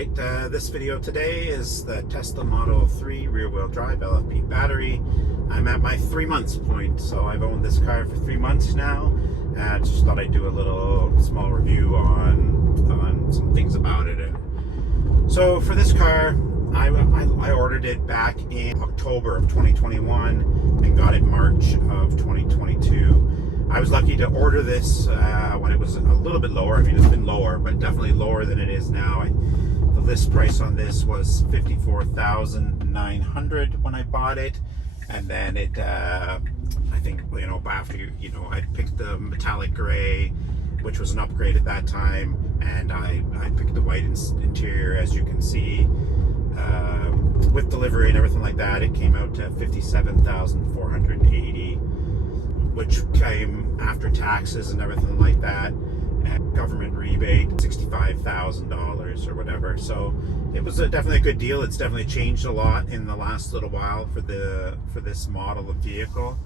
Alright, this video today is the Tesla Model 3 rear-wheel drive LFP battery. I'm at my 3 months point, so I've owned this car for 3 months now. Just thought I'd do a little small review on some things about it. So for this car, I ordered it back in October of 2021 and got it March of 2022. I was lucky to order this when it was a little bit lower. I mean, it's been lower, but definitely lower than it is now. The list price on this was $54,900 when I bought it, and then it, I think, after I picked the metallic gray, which was an upgrade at that time, and I picked the white interior, as you can see. With delivery and everything like that, it came out to $57,480, which came after taxes and everything like that, and government rebate, $65,000 or whatever. So it was definitely a good deal. It's definitely changed a lot in the last little while for this model of vehicle.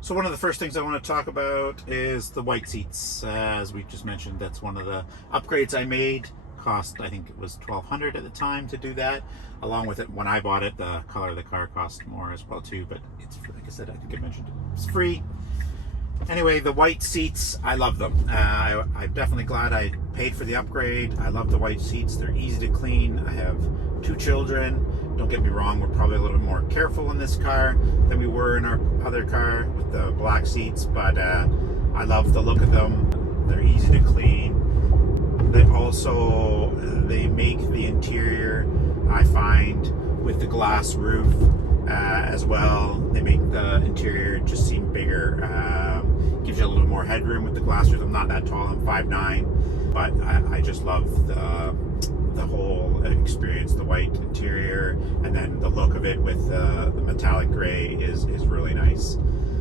So one of the first things I want to talk about is the white seats. As we just mentioned, that's one of the upgrades I made. Cost, I think it was $1,200 at the time to do that. Along with it, when I bought it, the color of the car cost more as well too, but it's, like I said, I think I mentioned it's free. Anyway, the white seats, I love them. I'm definitely glad I paid for the upgrade. I love the white seats. They're easy to clean. I have 2 children. Don't get me wrong, we're probably a little bit more careful in this car than we were in our other car with the black seats, but I love the look of them. They're easy to clean. They make the interior, I find, with the glass roof as well, they make the interior just seem bigger. Gives you a little more headroom with the glass roof. I'm not that tall, I'm 5'9", but I just love the whole experience. The white interior and then the look of it with the metallic gray is really nice.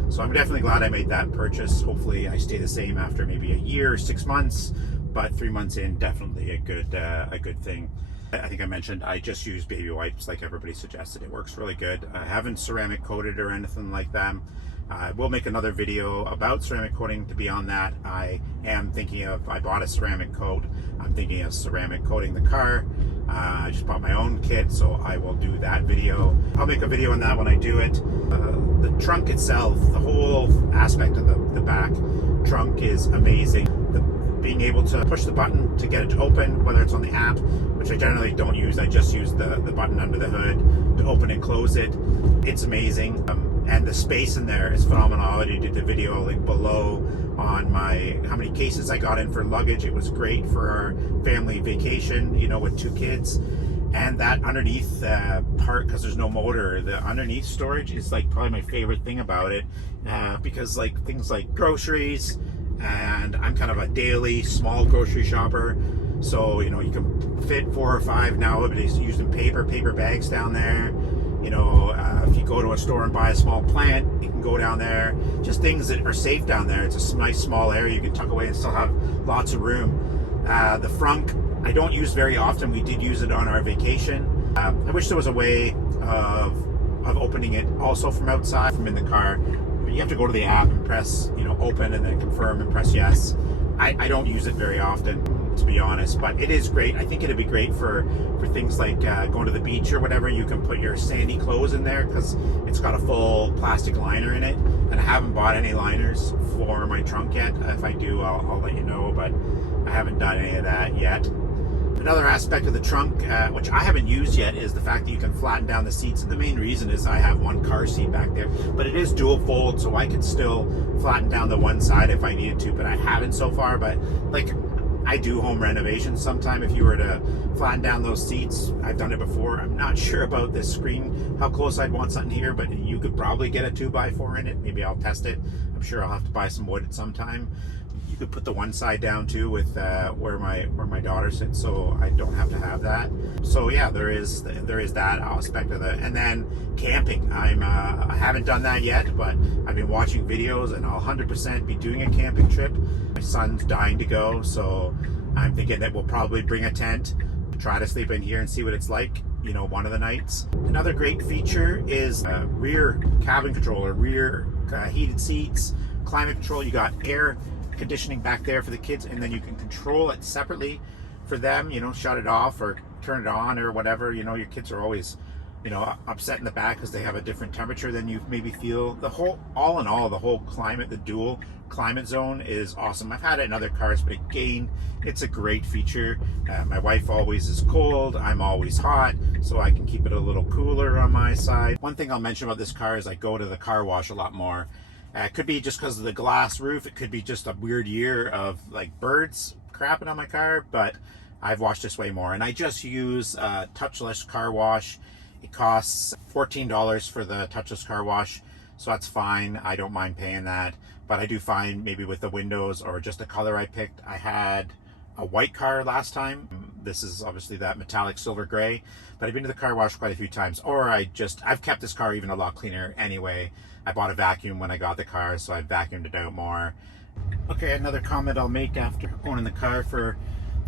So I'm definitely glad I made that purchase. Hopefully I stay the same after maybe a year or 6 months. But 3 months in, definitely a good thing. I think I mentioned I just use baby wipes like everybody suggested. It works really good. I haven't ceramic coated or anything like that. I will make another video about ceramic coating. To be on that, I bought a ceramic coat. I'm thinking of ceramic coating the car. I just bought my own kit, so I will do that video. I'll make a video on that when I do it. The trunk itself, the whole aspect of the back trunk is amazing. Being able to push the button to get it to open, whether it's on the app, which I generally don't use. I just use the button under the hood to open and close it. It's amazing. And the space in there is phenomenal. I already did the video link below on how many cases I got in for luggage. It was great for our family vacation, with 2 kids. And that underneath part, because there's no motor, the underneath storage is probably my favorite thing about it, because things like groceries, and I'm kind of a daily small grocery shopper, so you can fit 4 or 5 now. Everybody's using paper bags down there. If you go to a store and buy a small plant, you can go down there. Just things that are safe down there. It's a nice small area you can tuck away and still have lots of room. The frunk I don't use very often. We did use it on our vacation. I wish there was a way of opening it also from outside, from in the car. You have to go to the app and press, open, and then confirm and press yes. I don't use it very often, to be honest, but it is great. I think it'd be great for things like going to the beach or whatever. You can put your sandy clothes in there because it's got a full plastic liner in it, and I haven't bought any liners for my trunk yet. If I do, I'll let you know, but I haven't done any of that yet. Another aspect of the trunk, which I haven't used yet, is the fact that you can flatten down the seats. And the main reason is I have 1 car seat back there, but it is dual fold, so I can still flatten down the one side if I needed to, but I haven't so far. But I do home renovations sometime. If you were to flatten down those seats, I've done it before. I'm not sure about this screen, how close I'd want something here, but you could probably get a 2x4 in it. Maybe I'll test it. I'm sure I'll have to buy some wood at some time. You could put the one side down too with where my daughter sits, so I don't have to have that. So yeah, there is that aspect of it. And then camping, I haven't done that yet, but I've been watching videos, and I'll 100% be doing a camping trip. My son's dying to go, so I'm thinking that we'll probably bring a tent, try to sleep in here and see what it's like, one of the nights. Another great feature is rear cabin controller, rear heated seats, climate control. You got air conditioning back there for the kids, and then you can control it separately for them, you know, shut it off or turn it on or whatever. You know, your kids are always, you know, upset in the back because they have a different temperature than you maybe feel. The whole, all in all, the whole climate, the dual climate zone is awesome. I've had it in other cars, but again, it's a great feature. My wife always is cold, I'm always hot, so I can keep it a little cooler on my side. One thing I'll mention about this car is I go to the car wash a lot more. It could be just because of the glass roof. It could be just a weird year of like birds crapping on my car, but I've washed this way more. And I just use Touchless Car Wash. It costs $14 for the Touchless Car Wash, so that's fine. I don't mind paying that. But I do find maybe with the windows or just the color I picked, I had a white car last time. This is obviously that metallic silver gray, but I've been to the car wash quite a few times, or I've kept this car even a lot cleaner anyway. I bought a vacuum when I got the car, so I vacuumed it out more. Okay, another comment I'll make after owning the car for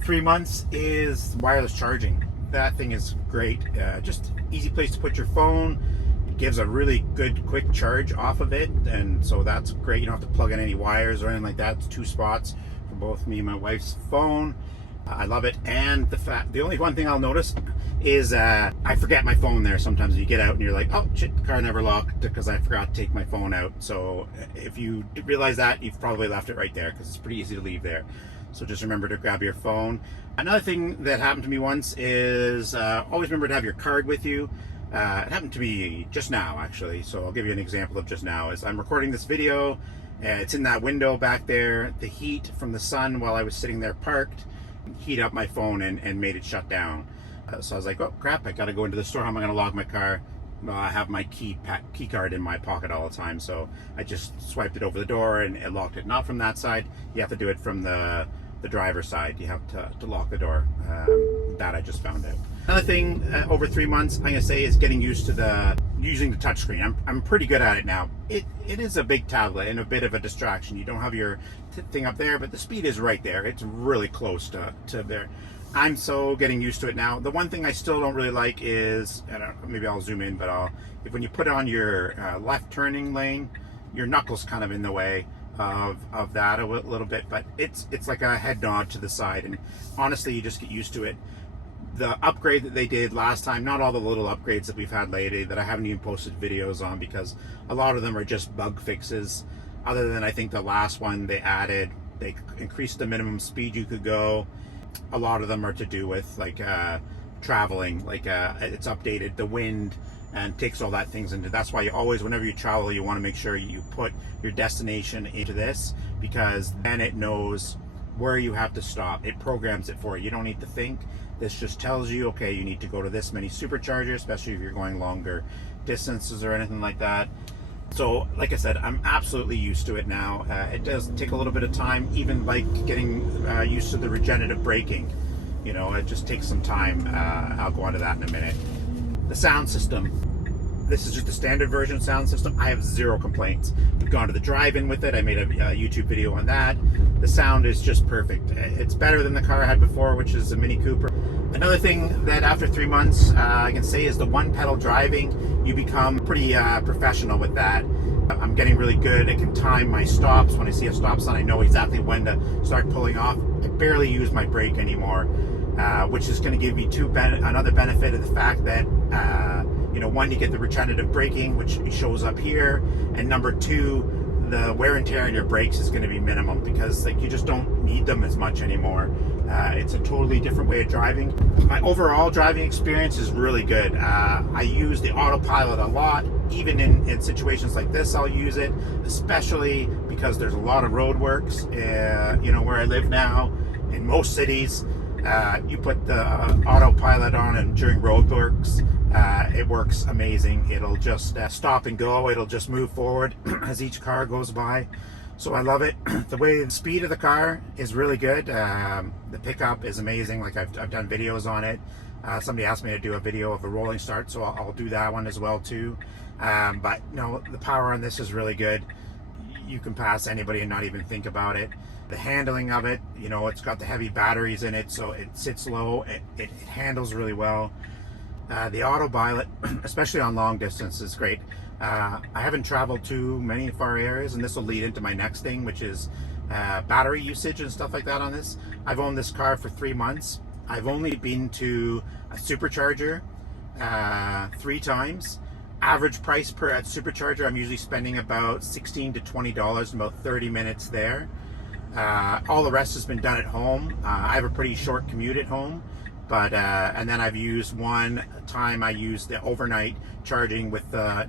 3 months is wireless charging. That thing is great. Just easy place to put your phone. It gives a really good quick charge off of it, and so that's great. You don't have to plug in any wires or anything like that. It's 2 spots for both me and my wife's phone. I love it. And the only one thing I'll notice is I forget my phone there sometimes. You get out and you're like, oh shit, the car never locked because I forgot to take my phone out. So if you realize that, you've probably left it right there because it's pretty easy to leave there. So just remember to grab your phone. Another thing that happened to me once is always remember to have your card with you. It happened to me just now, actually. So I'll give you an example of just now. As I'm recording this video, it's in that window back there. The heat from the sun while I was sitting there parked heat up my phone and made it shut down. So I was like, oh crap, I gotta go into the store. How am I gonna lock my car? Well, I have my key card in my pocket all the time, so I just swiped it over the door and it locked it. Not from that side. You have to do it from the driver's side. You have to lock the door. That I just found out. Another thing over 3 months I'm gonna say is getting used to using the touchscreen. I'm pretty good at it now. It is a big tablet and a bit of a distraction. You don't have your thing up there, but the speed is right there. It's really close to there. I'm so getting used to it now. The one thing I still don't really like is, maybe I'll zoom in, but when you put it on your left turning lane, your knuckles kind of in the way of that a little bit, but it's like a head nod to the side, and honestly you just get used to it. The upgrade that they did last time, not all the little upgrades that we've had lately that I haven't even posted videos on because a lot of them are just bug fixes, other than I think the last one they increased the minimum speed you could go. A lot of them are to do with like traveling, like it's updated the wind and takes all that things into. That's why you always, whenever you travel, you want to make sure you put your destination into this, because then it knows where you have to stop. It programs it for you. You don't need to think. This just tells you, okay, you need to go to this many superchargers, especially if you're going longer distances or anything like that. So like I said, I'm absolutely used to it now. It does take a little bit of time, even like getting used to the regenerative braking. You know, it just takes some time. I'll go on to that in a minute. The sound system. This is just the standard version sound system. I have 0 complaints. We've gone to the drive-in with it. I made a YouTube video on that. The sound is just perfect. It's better than the car I had before, which is a Mini Cooper. Another thing that after 3 months I can say is the one pedal driving. You become pretty professional with that. I'm getting really good. I can time my stops. When I see a stop sign, I know exactly when to start pulling off. I barely use my brake anymore, which is going to give me another benefit of the fact that you know, one, you get the regenerative braking, which shows up here, and number 2, the wear and tear on your brakes is going to be minimum because like you just don't need them as much anymore. It's a totally different way of driving. My overall driving experience is really good. I use the autopilot a lot. Even in situations like this, I'll use it, especially because there's a lot of roadworks. You know, where I live now, in most cities, you put the autopilot on, and during roadworks, it works amazing. It'll just stop and go. It'll just move forward as each car goes by. So I love it. The speed of the car is really good. The pickup is amazing. Like I've done videos on it. Somebody asked me to do a video of a rolling start, so I'll do that one as well too. But no, the power on this is really good. You can pass anybody and not even think about it. The handling of it, you know, it's got the heavy batteries in it, so it sits low. It handles really well. The autopilot, especially on long distance, is great. I haven't traveled to many far areas, and this will lead into my next thing, which is battery usage and stuff like that on this. I've owned this car for 3 months, I've only been to a supercharger 3 times. Average price per supercharger, I'm usually spending about $16 to $20 in about 30 minutes there. All the rest has been done at home. I have a pretty short commute at home, but and then I've used one time, I used the overnight charging with the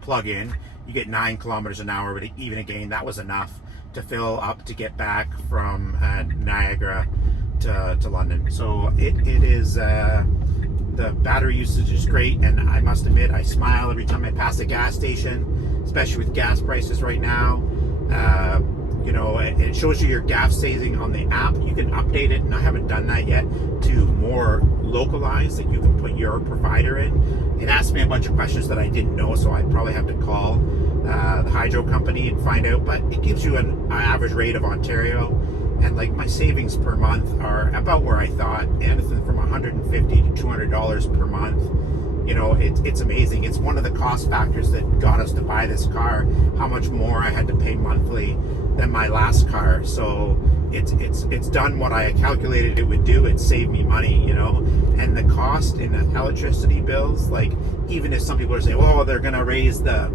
plug-in. You get 9 kilometers an hour, but even again, that was enough to fill up to get back from Niagara to London. So it is, the battery usage is great, and I must admit, I smile every time I pass a gas station, especially with gas prices right now. You know, it shows you your gas saving on the app. You can update it, and I haven't done that yet, to more localized, that you can put your provider in. It asked me a bunch of questions that I didn't know, so I'd probably have to call the hydro company and find out, but it gives you an average rate of Ontario, and like my savings per month are about where I thought, anything from $150 to $200 per month. You know, it's amazing. It's one of the cost factors that got us to buy this car, how much more I had to pay monthly than my last car. So it's done what I calculated it would do. It saved me money, you know. And the cost in electricity bills, like, even if some people are saying, oh, they're gonna raise the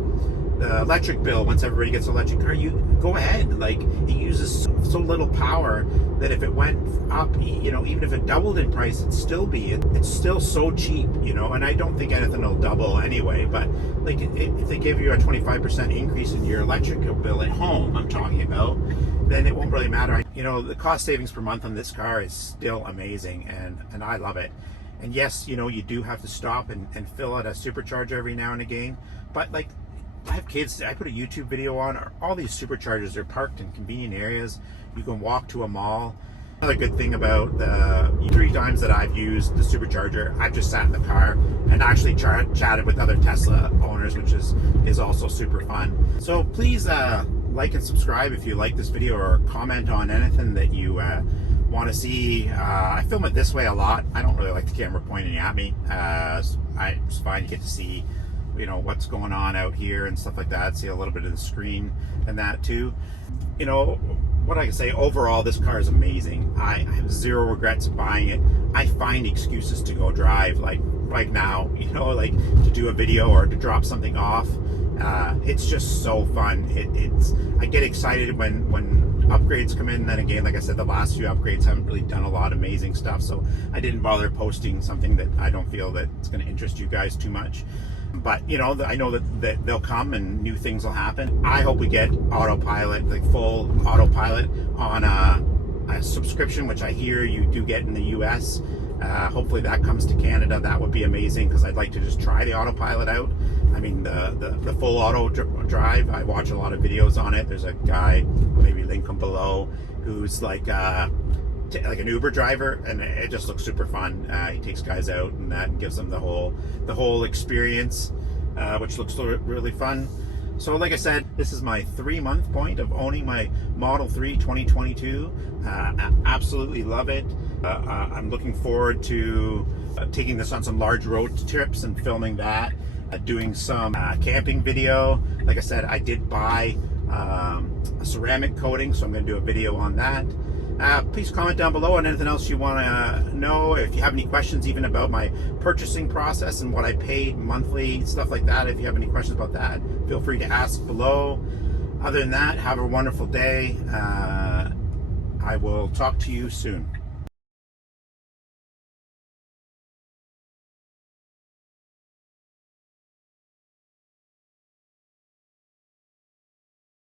electric bill once everybody gets an electric car, you go ahead. Like, it uses so little power that if it went up, you know, even if it doubled in price, it's still so cheap, you know. And I don't think anything will double anyway, but like, if they give you a 25% increase in your electric bill at home, I'm talking about, then it won't really matter. You know, the cost savings per month on this car is still amazing, and I love it. And yes, you know, you do have to stop and fill out a supercharger every now and again, but like, I have kids, I put a YouTube video on, all these superchargers are parked in convenient areas. You can walk to a mall. Another good thing about the 3 times that I've used the supercharger, I've just sat in the car and actually chatted with other Tesla owners, which is also super fun. So please like and subscribe if you like this video, or comment on anything that you want to see. I film it this way a lot. I don't really like the camera pointing at me. It's fine, you get to see, you know, what's going on out here and stuff like that, see a little bit of the screen and that too. You know, what I can say, overall, this car is amazing. I have zero regrets buying it. I find excuses to go drive, like right now, you know, like to do a video or to drop something off. It's just so fun. I get excited when upgrades come in. Then again, like I said, the last few upgrades haven't really done a lot of amazing stuff, so I didn't bother posting something that I don't feel that it's going to interest you guys too much. But you know, I know that they'll come and new things will happen. I hope we get autopilot, like full autopilot on a subscription, which I hear you do get in the US. Hopefully that comes to Canada. That would be amazing, because I'd like to just try the autopilot out. I mean, the full auto drive, I watch a lot of videos on it. There's a guy, maybe link him below, who's like an Uber driver, and it just looks super fun. He takes guys out and that, and gives them the whole experience, which looks really fun. So like I said, this is my 3-month point of owning my Model 3 2022. I absolutely love it. I'm looking forward to taking this on some large road trips and filming that, doing some camping video. Like I said, I did buy a ceramic coating, so I'm going to do a video on that. Please comment down below on anything else you want to know. If you have any questions even about my purchasing process and what I paid monthly, stuff like that, if you have any questions about that, feel free to ask below. Other than that, have a wonderful day. I will talk to you soon.